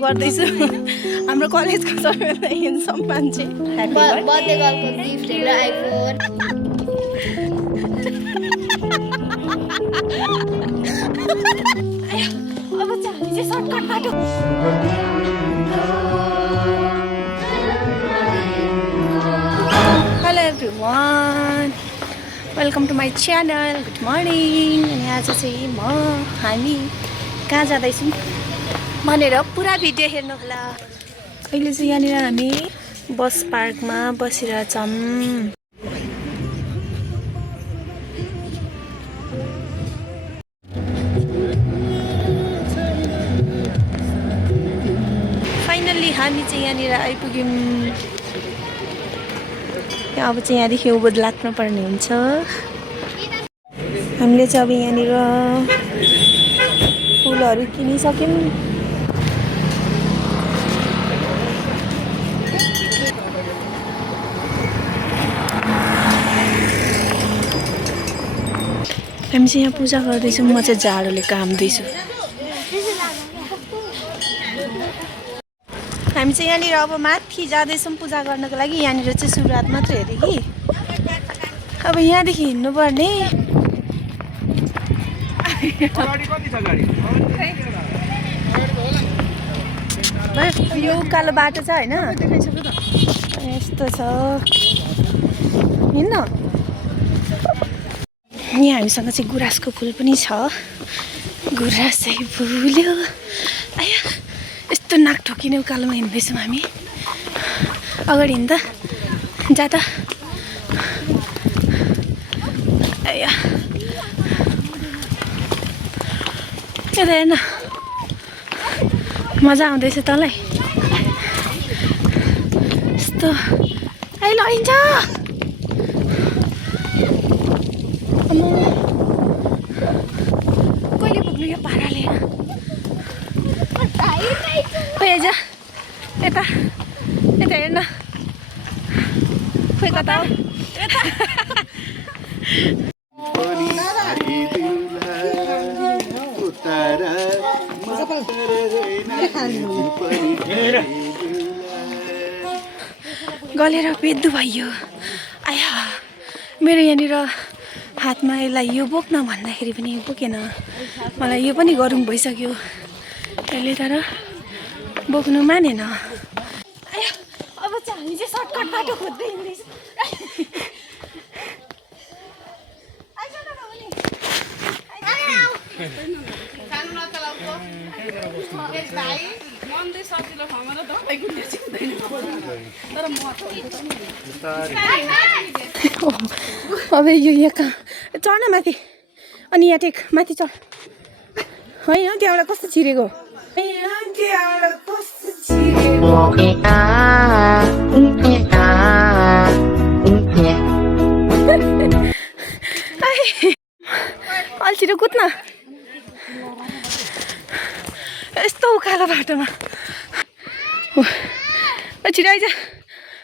गर्दैछु हाम्रो कलेजको सबैभन्दा हेन्डसम मान्छे बर्थडे गर्लको गिफ्ट हेर आइफोन अब चाहिँ चाहिँ सर्टकट बाटो hello everyone welcome to my channel good morning अनि आज चाहिँ हामी कहाँ जाँदैछौँ भनेर पुरा भिडियो हेर्नु होला अहिले चाहिँ यहाँनिर हामी बस पार्कमा बसिरहेछौँ फाइनल्ली हामी चाहिँ यहाँनिर आइपुग्यौँ अब चाहिँ यहाँदेखि उभो लाग्नु पर्ने हुन्छ हामीले चाहिँ अब यहाँनिर फुलहरू किनिसक्यौँ हामी चाहिँ यहाँ पूजा गर्दैछौँ म चाहिँ झाडुले काम्दैछु हामी चाहिँ यहाँनिर अब माथि जाँदैछौँ पूजा गर्नको लागि यहाँनिर चाहिँ सुरुवात मात्र हेरेँ कि अब यहाँदेखि हिँड्नुपर्ने यो उकालो बाटो छ होइन यस्तो छ हिँड्न यहाँ हामीसँग चाहिँ गुराँसको फुल पनि छ गुराँस चाहिँ फुल्यो आया यस्तो नाक ठोकिने उकालोमा हिँड्दैछौँ हामी अगाडि हिँड्दा जाँदा आया यता हेर्न मजा आउँदैछ तँलाई यस्तो आइ लैन्छ कहिले पुग्नु यो पाराले जा यता यता हेर्न खोइ कता हो गलेर बेद्दु भयो आया मेरो यहाँनिर हातमा यसलाई यो बोक्न भन्दाखेरि पनि बोकेन मलाई यो पनि गरौँ भइसक्यो त्यसले तर बोक्नु मानेन आया अब चाहिँ हामी चाहिँ सर्टकट बाटो खोज्दै हिँड्दैछौँ अब यो यहाँ कहाँ चढ्न माथि अनि यहाँ टेक माथि चढ होइन त्यहाँबाट कस्तो छिरेको अल्छिटो कुद्न यस्तो उकालो बाटोमा छिटो आइज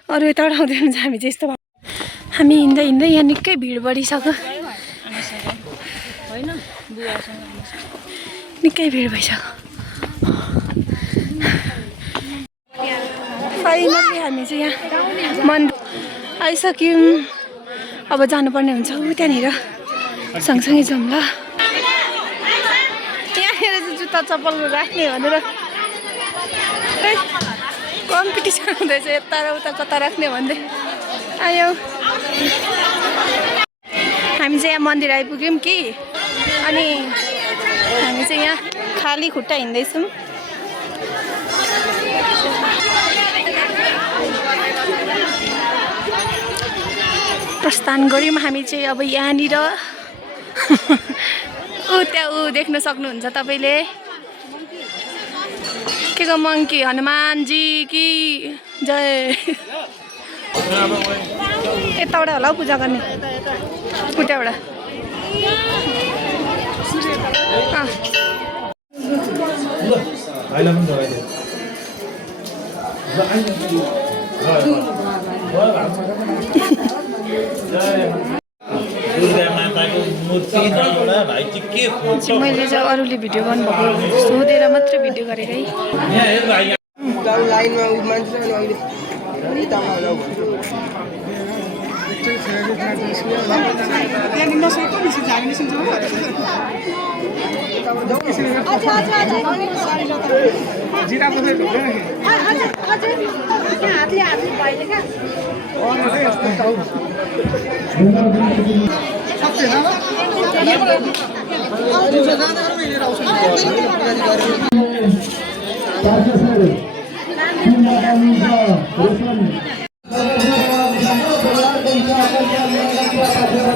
अरू यताबाट आउँदैन हामी चाहिँ यस्तो हामी हिँड्दै हिँड्दै यहाँ निकै भिड बढिसक्यो निकै भिड भइसक्यो फाइनली हामी चाहिँ यहाँ मन्दिर आइसक्यौँ अब जानुपर्ने हुन्छ ऊ त्यहाँनिर सँगसँगै जाउँ ल यहाँनिर चाहिँ जुत्ता चप्पल राख्ने भनेर कम्पिटिसन हुँदैछ यता र उता कता राख्ने भन्दै आयो हामी चाहिँ यहाँ मन्दिर आइपुग्यौँ कि अनि हामी चाहिँ यहाँ खाली खुट्टा हिँड्दैछौँ प्रस्थान गऱ्यौँ हामी चाहिँ अब यहाँनिर ऊ त्यहाँ ऊ देख्न सक्नुहुन्छ तपाईँले के को मङ्की हनुमानजी कि जय यताबाट होला हौ पूजा गर्ने उताबाट दुर्गा माता मैले चाहिँ अरूले भिडियो गर्नुभएको सोधेर मात्रै भिडियो गरेको है लाइनमा मान्छे छ नि अहिले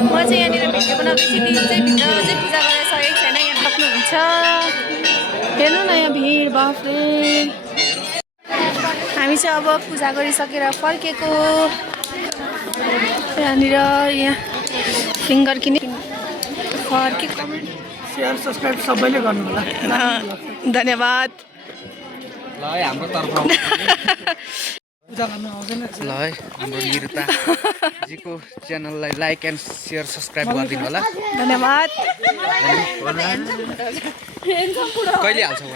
म चाहिँ यहाँनिर भिडियो बनाउँदैछु दिन चाहिँ भित्र चाहिँ पूजा गरेर सकेको छैन यहाँ सक्नुहुन्छ हेर्नु न यहाँ भिड बाफ्रे हामी चाहिँ अब पूजा गरिसकेर फर्केको यहाँनिर यहाँ फिङ्गर किने फर्केको शेयर सब्सक्राइब सबैले गर्नु होला धन्यवाद ल है हाम्रो तर्फबाट पूजा गर्न आउँदैन ल है हाम्रो निरुताजीको च्यानललाई लाइक एन्ड सेयर सब्सक्राइब गरिदिनु होला धन्यवाद कहिले हाल्छौ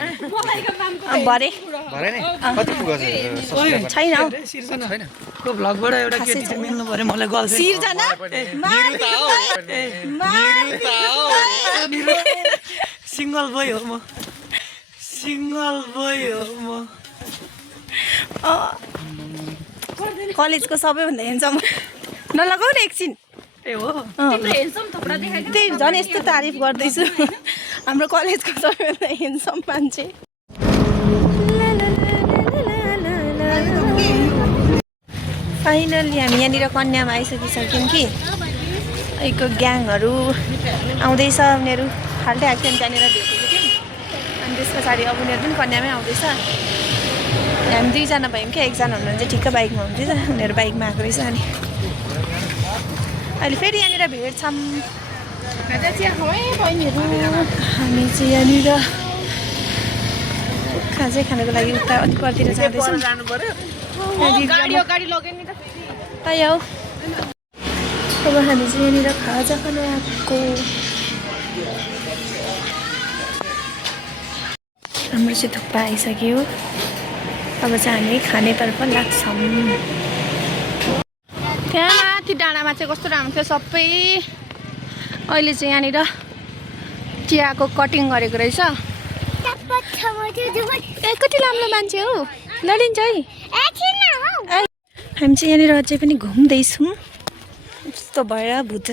भरे भरे नै कति पुग्छ सब्सक्राइबर छैन हौ सिर्जना छैन को भ्लगबाट एउटा केटी चाहिँ मिल्नु पर्यो मलाई गर्छ सिर्जना सिङ्गल बोय हो म सिङ्गल बोय हो म कलेजको सबैभन्दा हेन्सम नलगाउ न एकछिन ए हो त्यही झन् यस्तो तारिफ गर्दैछु हाम्रो कलेजको सबैभन्दा हेन्सम मान्छे फाइनली हामी यहाँनिर कन्यामा आइसकिसक्यौँ कि यहीँको ग्याङहरू आउँदैछ उनीहरू फाल्टै आएको थियो त्यहाँनिर भेटेको थियौँ अनि त्यस पछाडि अब उनीहरू पनि कन्यामै आउँदैछ हामी दुईजना भयौँ क्या एकजना हुनुहुन्छ ठिक्क बाइकमा हुन्थ्यो उनीहरू बाइकमा आएको रहेछ अनि अहिले फेरि यहाँनिर भेट्छौँ हामी चाहिँ यहाँनिर खाजा खानको लागि उता अलिकतिर जाँदैछौँ त्यही हो अब हामी चाहिँ यहाँनिर खाजा खानु आएको हाम्रो चाहिँ थुक्पा आइसक्यो अब चाहिँ हामी खानेतर्फ लाग्छौँ त्यहाँ माथि डाँडामा चाहिँ कस्तो राम्रो थियो सबै अहिले चाहिँ यहाँनिर चियाको कटिङ गरेको रहेछ कति राम्रो मान्छे हो लडिन्छ है हामी चाहिँ यहाँनिर अझै पनि घुम्दैछौँ यस्तो भएर भूत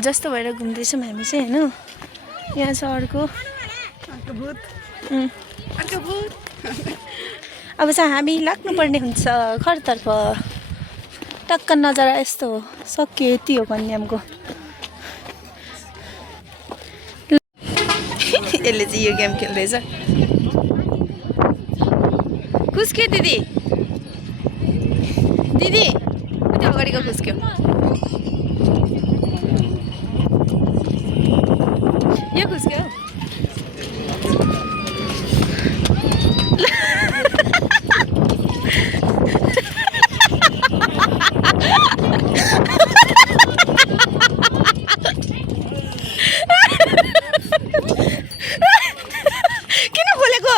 जस्तो भएर घुम्दैछौँ हामी चाहिँ होइन यहाँ छ अर्को अब चाहिँ हामी लाग्नुपर्ने हुन्छ घरतर्फ टक्क नजरा यस्तो हो सक्यो यति हो कन्यामको यसले चाहिँ यो गेम खेल्दैछ खुस्क्यो दिदी दिदी कति अगाडिको खुस्क्यो यो खुस्क्यो किन खोलेको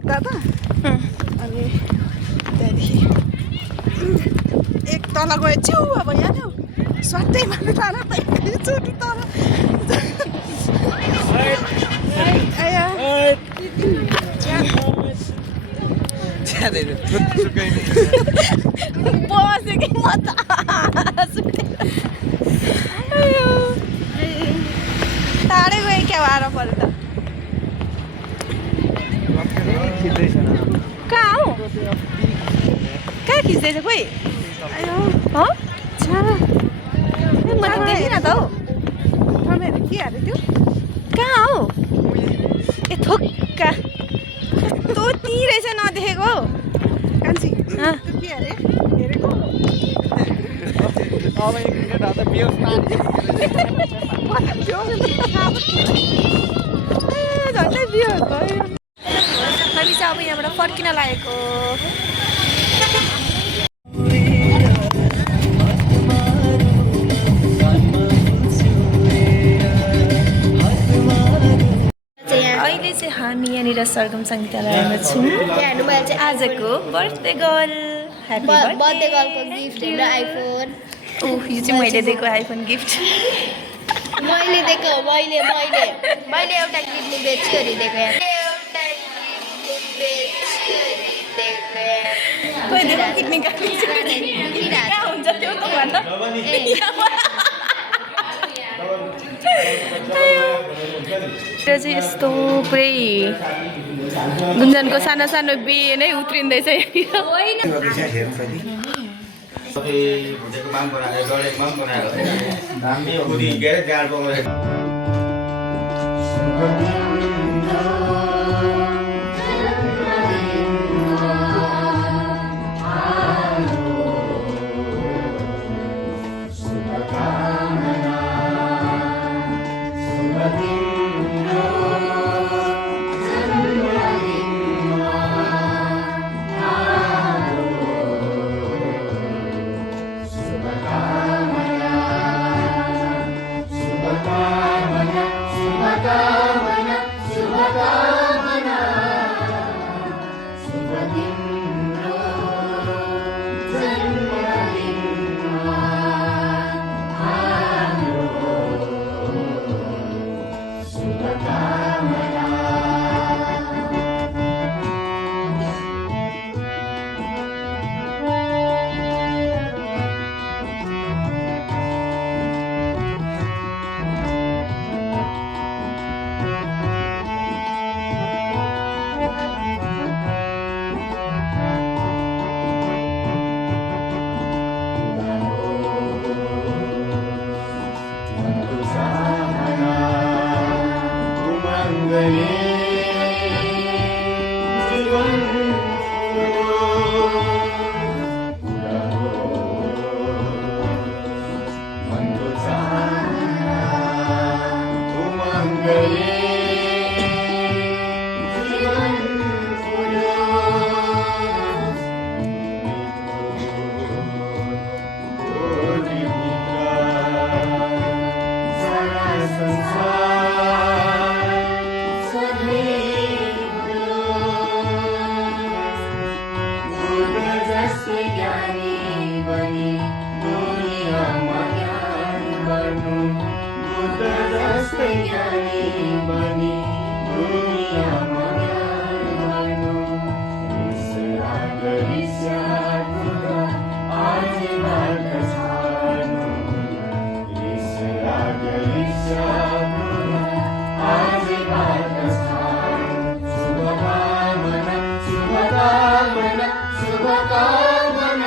दादा अनि त्यहाँदेखि एक तल गयो च्याउ अब यहाँ स्वाटै मार्नु टाढा चोटि तल बस्यो कि म त टाढै गएँ क्या भाडा पऱ्यो त कहाँ हौ कहाँ खिच्दैछ खोइ हो म त देखिनँ त हौ तपाईँहरू के हाल्यो त्यो कहाँ हौ ए थोक्का कस्तो ती रहेछ नदेखेको हौ कान्छी अँ। त्यो के अरे हेरेको अब एक मिनेट आता बियस झन्डै बियो भयो हामी चाहिँ अब यहाँबाट फर्किन लागेको हामी यहाँनिर सरगम सङ्गीतालयमा छौँ यहाँ हेर्नु मैले चाहिँ आजको बर्थडे गर्ल ह्याप्पी बर्थडे गर्लको गिफ्ट हेरेर आइफोन ओह यो चाहिँ मैले दिएको आइफोन गिफ्ट मैले दिएको हो मैले एउटा किड्नी बेच्छु अरे दिएको यहाँ किड्नी कहाँ हुन्छ त्यो त भन्न त्यो चाहिँ यस्तो पुरै गुन्जनको सानो सानो बिहे नै उत्रिँदैछ शुभकामना